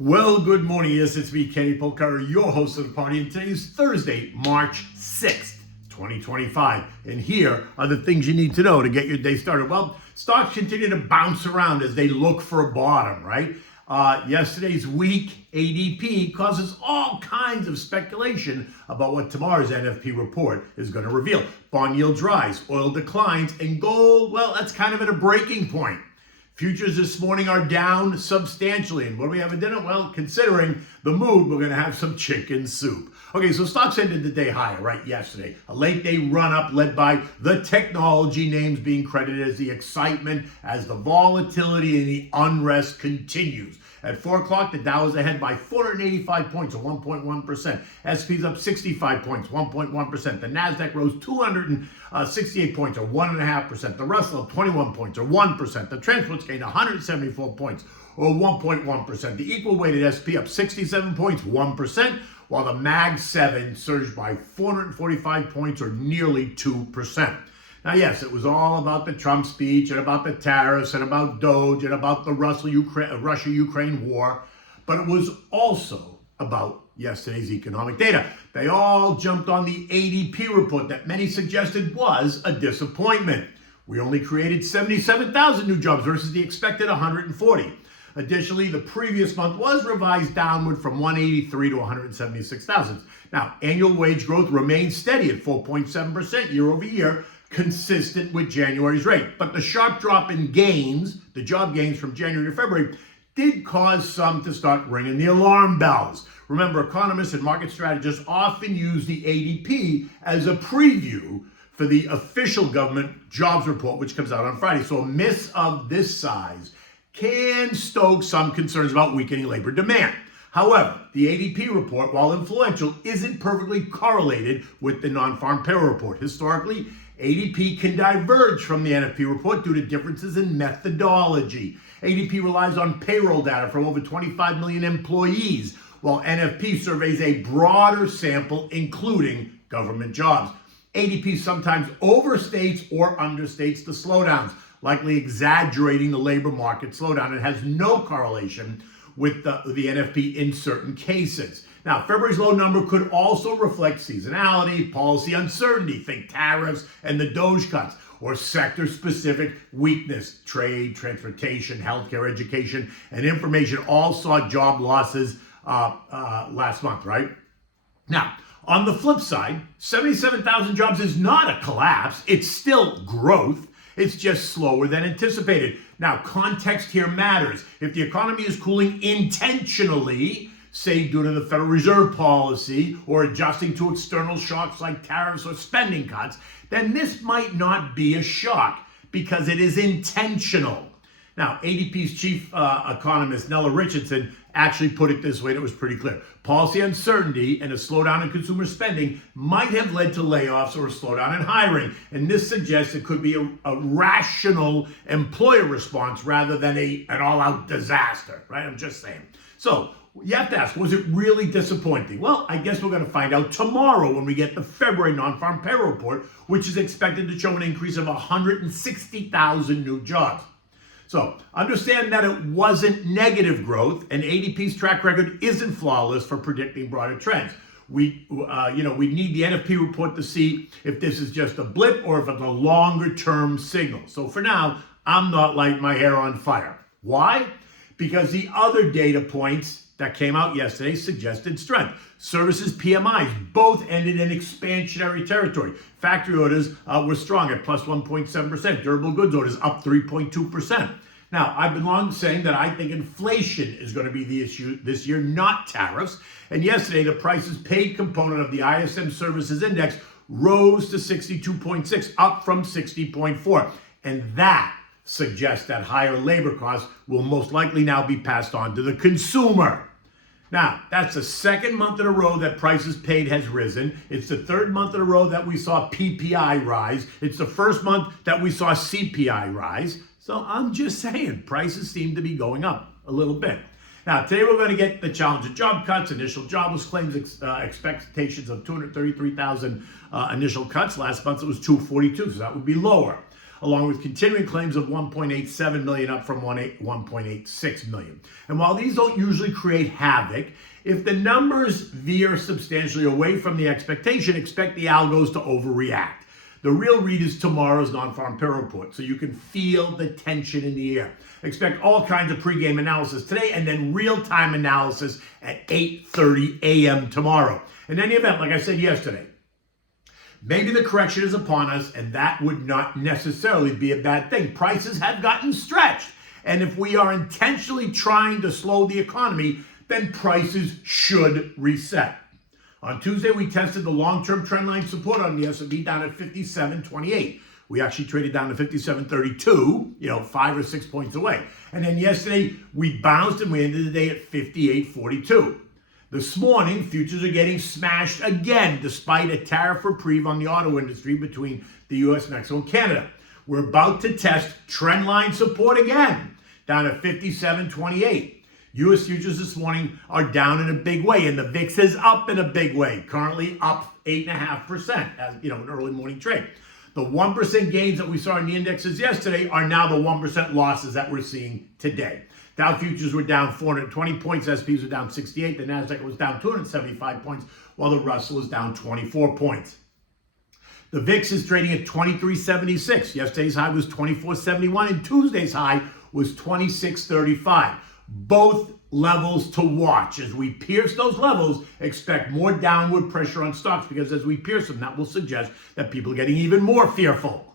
Well, good morning. Yes, it's me, Kenny Polkar, your host of the party, and today is Thursday, March 6th, 2025. And here are the things you need to know to get your day started. Well, stocks continue to bounce around as they look for a bottom, right? Yesterday's weak ADP causes all kinds of speculation about what tomorrow's NFP report is going to reveal. Bond yields rise, oil declines, and gold, well, that's kind of at a breaking point. Futures this morning are down substantially. And what do we have for dinner? Well, considering the mood, we're going to have some chicken soup. Okay, so stocks ended the day higher, right, yesterday. A late day run up led by the technology names being credited as the excitement as the volatility and the unrest continues. At 4 o'clock, the Dow is ahead by 485 points, or 1.1%. S&P's up 65 points, 1.1%. The NASDAQ rose 268 points, or 1.5%. The Russell up 21 points, or 1%. The Transports gained 174 points, or 1.1%. The equal weighted S&P up 67 points, 1%, while the Mag 7 surged by 445 points, or nearly 2%. Now, yes, it was all about the Trump speech and about the tariffs and about Doge and about the Russia-Ukraine war, but it was also about yesterday's economic data. They all jumped on the ADP report that many suggested was a disappointment. We only created 77,000 new jobs versus the expected 140. Additionally, the previous month was revised downward from 183 to 176,000. Now, annual wage growth remains steady at 4.7% year over year, consistent with January's rate. But the sharp drop in gains, the job gains from January to February, did cause some to start ringing the alarm bells. Remember, economists and market strategists often use the ADP as a preview for the official government jobs report, which comes out on Friday. So a miss of this size can stoke some concerns about weakening labor demand. However, the ADP report, while influential, isn't perfectly correlated with the non-farm payroll report. Historically, ADP can diverge from the NFP report due to differences in methodology. ADP relies on payroll data from over 25 million employees, while NFP surveys a broader sample, including government jobs. ADP sometimes overstates or understates the slowdowns, likely exaggerating the labor market slowdown. It has no correlation with the NFP in certain cases. Now, February's low number could also reflect seasonality, policy uncertainty, think tariffs and the Doge cuts, or sector-specific weakness. Trade, transportation, healthcare, education, and information all saw job losses last month, right? Now, on the flip side, 77,000 jobs is not a collapse. It's still growth. It's just slower than anticipated. Now, context here matters. If the economy is cooling intentionally, say due to the Federal Reserve policy or adjusting to external shocks like tariffs or spending cuts, then this might not be a shock because it is intentional. Now, ADP's chief economist, Nella Richardson, actually put it this way, and it was pretty clear. Policy uncertainty and a slowdown in consumer spending might have led to layoffs or a slowdown in hiring. And this suggests it could be a rational employer response rather than an all-out disaster, right? I'm just saying. So you have to ask, was it really disappointing? Well, I guess we're going to find out tomorrow when we get the February non-farm payroll report, which is expected to show an increase of 160,000 new jobs. So understand that it wasn't negative growth, and ADP's track record isn't flawless for predicting broader trends. We need the NFP report to see if this is just a blip or if it's a longer-term signal. So for now, I'm not lighting my hair on fire. Why? Because the other data points that came out yesterday suggested strength. Services PMIs both ended in expansionary territory. Factory orders were strong at plus 1.7%. Durable goods orders up 3.2%. Now, I've been long saying that I think inflation is going to be the issue this year, not tariffs. And yesterday, the prices paid component of the ISM Services Index rose to 62.6, up from 60.4. And that suggests that higher labor costs will most likely now be passed on to the consumer. Now, that's the second month in a row that prices paid has risen. It's the third month in a row that we saw PPI rise. It's the first month that we saw CPI rise. So I'm just saying, prices seem to be going up a little bit. Now, today we're going to get the challenge of job cuts, initial jobless claims, expectations of 233,000 initial cuts. Last month it was 242, so that would be lower. along with continuing claims of 1.87 million, up from 1.86 million. And while these don't usually create havoc, if the numbers veer substantially away from the expectation, expect the algos to overreact. The real read is tomorrow's non-farm payroll report, so you can feel the tension in the air. Expect all kinds of pregame analysis today and then real-time analysis at 8:30 a.m. tomorrow. In any event, like I said yesterday, maybe the correction is upon us, and that would not necessarily be a bad thing. Prices have gotten stretched, and if we are intentionally trying to slow the economy, then prices should reset. On Tuesday, we tested the long-term trendline support on the S&P down at 57.28. We actually traded down to 57.32, 5 or 6 points away. And then yesterday, we bounced and we ended the day at 58.42. This morning, futures are getting smashed again, despite a tariff reprieve on the auto industry between the U.S., Mexico, and Canada. We're about to test trendline support again, down at 57.28. U.S. futures this morning are down in a big way, and the VIX is up in a big way, currently up 8.5%, as an early morning trade. The 1% gains that we saw in the indexes yesterday are now the 1% losses that we're seeing today. Dow futures were down 420 points, SPs were down 68, the NASDAQ was down 275 points, while the Russell was down 24 points. The VIX is trading at 23.76. Yesterday's high was 24.71, and Tuesday's high was 26.35. Both levels to watch. As we pierce those levels, expect more downward pressure on stocks, because as we pierce them, that will suggest that people are getting even more fearful.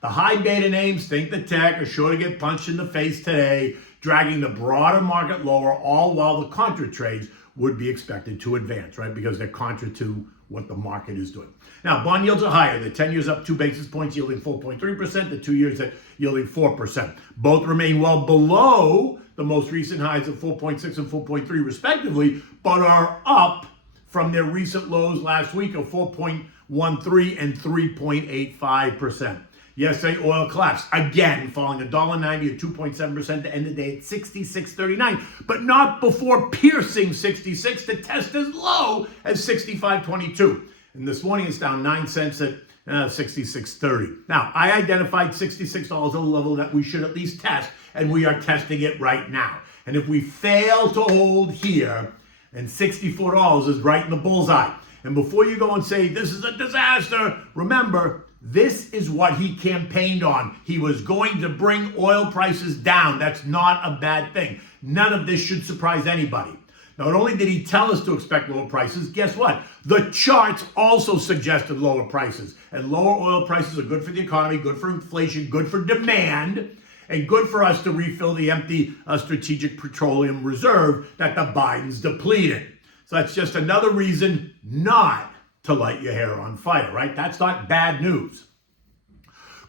The high beta names, think the tech, are sure to get punched in the face today, dragging the broader market lower, all while the contra trades would be expected to advance, right? Because they're contra to what the market is doing. Now, bond yields are higher. The 10 years up 2 basis points, yielding 4.3%. The 2 years at yielding 4%. Both remain well below the most recent highs of 4.6 and 4.3 respectively, but are up from their recent lows last week of 4.13 and 3.85%. Yesterday, oil collapsed, again falling $1.90 or 2.7% to end the day at 66.39, but not before piercing 66 to test as low as 65.22. And this morning it's down 9 cents at 66.30. Now, I identified $66 as a level that we should at least test, and we are testing it right now. And if we fail to hold here, and $64 is right in the bullseye. And before you go and say, this is a disaster, remember, this is what he campaigned on. He was going to bring oil prices down. That's not a bad thing. None of this should surprise anybody. Not only did he tell us to expect lower prices, guess what? The charts also suggested lower prices. And lower oil prices are good for the economy, good for inflation, good for demand, and good for us to refill the empty strategic petroleum reserve that the Bidens depleted. So that's just another reason not to light your hair on fire, right? That's not bad news.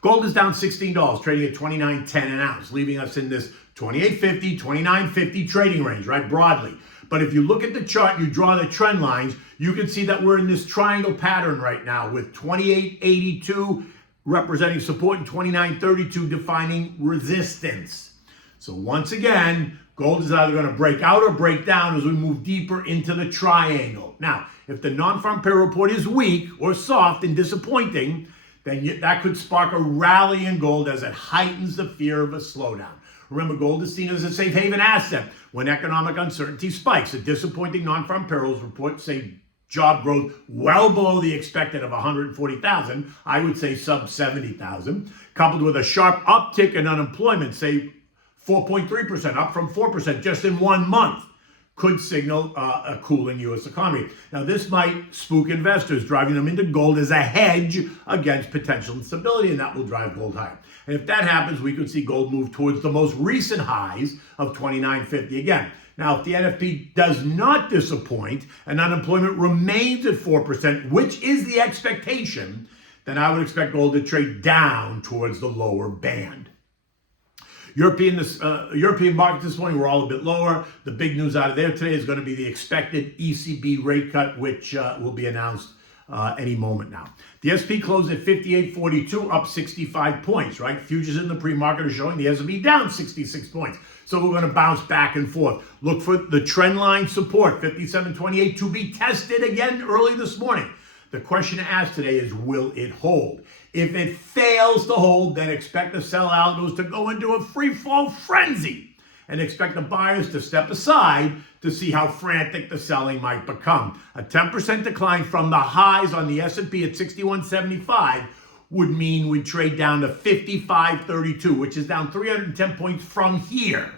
Gold is down $16, trading at $29.10 an ounce, leaving us in this $28.50, $29.50 trading range, right, broadly. But if you look at the chart and you draw the trend lines, you can see that we're in this triangle pattern right now with 28.82 representing support and 29.32 defining resistance. So once again, gold is either going to break out or break down as we move deeper into the triangle. Now, if the non-farm payroll report is weak or soft and disappointing, then that could spark a rally in gold as it heightens the fear of a slowdown. Remember, gold is seen as a safe haven asset when economic uncertainty spikes. A disappointing non-farm payrolls report, say job growth well below the expected of 140,000, I would say sub 70,000, coupled with a sharp uptick in unemployment, say 4.3%, up from 4% just in 1 month, could signal a cooling U.S. economy. Now, this might spook investors, driving them into gold as a hedge against potential instability, and that will drive gold higher. And if that happens, we could see gold move towards the most recent highs of $29.50 again. Now, if the NFP does not disappoint and unemployment remains at 4%, which is the expectation, then I would expect gold to trade down towards the lower band. European markets this morning were all a bit lower. The big news out of there today is going to be the expected ECB rate cut, which will be announced any moment now. The SP closed at 58.42, up 65 points, right? Futures in the pre-market are showing the S&P down 66 points. So we're going to bounce back and forth. Look for the trend line support, 57.28, to be tested again early this morning. The question to ask today is, will it hold? If it fails to hold, then expect the sell algos to go into a free fall frenzy and expect the buyers to step aside to see how frantic the selling might become. A 10% decline from the highs on the S&P at 61.75 would mean we'd trade down to 55.32, which is down 310 points from here.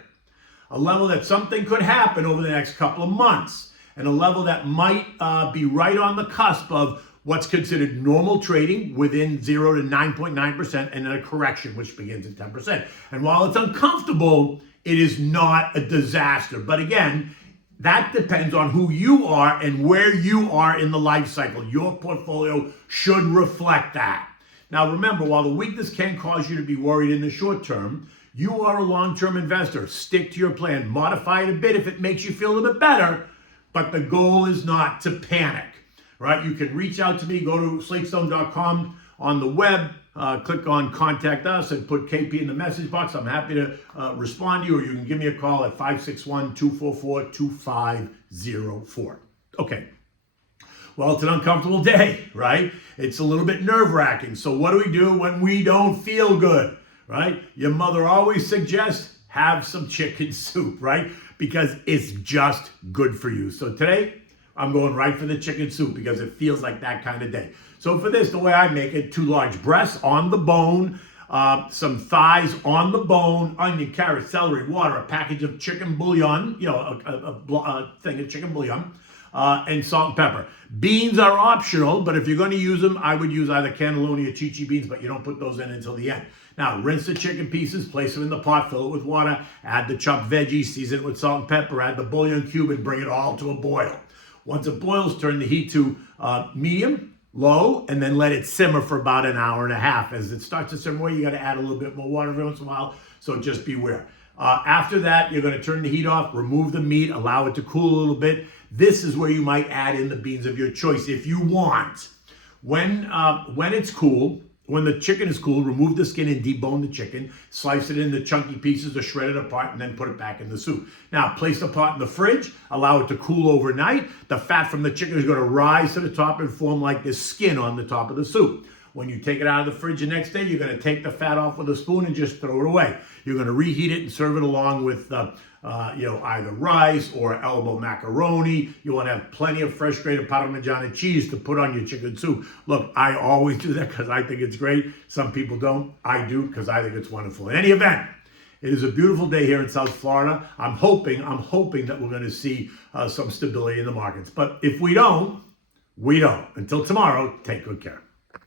A level that something could happen over the next couple of months, and a level that might be right on the cusp of what's considered normal trading within 0 to 9.9%, and then a correction which begins at 10%. And while it's uncomfortable, it is not a disaster. But again, that depends on who you are and where you are in the life cycle. Your portfolio should reflect that. Now remember, while the weakness can cause you to be worried in the short term, you are a long-term investor. Stick to your plan. Modify it a bit if it makes you feel a little bit better, but the goal is not to panic. Right? You can reach out to me, go to slatestone.com on the web, click on contact us and put KP in the message box. I'm happy to respond to you, or you can give me a call at 561-244-2504. Okay. Well, it's an uncomfortable day, right? It's a little bit nerve-wracking. So what do we do when we don't feel good, right? Your mother always suggests have some chicken soup, right? Because it's just good for you. So today, I'm going right for the chicken soup because it feels like that kind of day. So for this, the way I make it, 2 large breasts on the bone, some thighs on the bone, onion, carrot, celery, water, a package of chicken bouillon, a thing of chicken bouillon, and salt and pepper. Beans are optional, but if you're going to use them, I would use either cannelloni or chichi beans, but you don't put those in until the end. Now, rinse the chicken pieces, place them in the pot, fill it with water, add the chopped veggies, season it with salt and pepper, add the bouillon cube, and bring it all to a boil. Once it boils, turn the heat to medium, low, and then let it simmer for about an hour and a half. As it starts to simmer, you got to add a little bit more water every once in a while, so just beware. After that, you're going to turn the heat off, remove the meat, allow it to cool a little bit. This is where you might add in the beans of your choice if you want. When it's cool, when the chicken is cool, remove the skin and debone the chicken, slice it into chunky pieces or shred it apart, and then put it back in the soup. Now, place the pot in the fridge, allow it to cool overnight. The fat from the chicken is going to rise to the top and form like this skin on the top of the soup. When you take it out of the fridge the next day, you're going to take the fat off with a spoon and just throw it away. You're going to reheat it and serve it along with either rice or elbow macaroni. You want to have plenty of fresh grated Parmigiana cheese to put on your chicken soup. Look, I always do that because I think it's great. Some people don't. I do because I think it's wonderful. In any event, it is a beautiful day here in South Florida. I'm hoping that we're going to see some stability in the markets. But if we don't, we don't. Until tomorrow, take good care.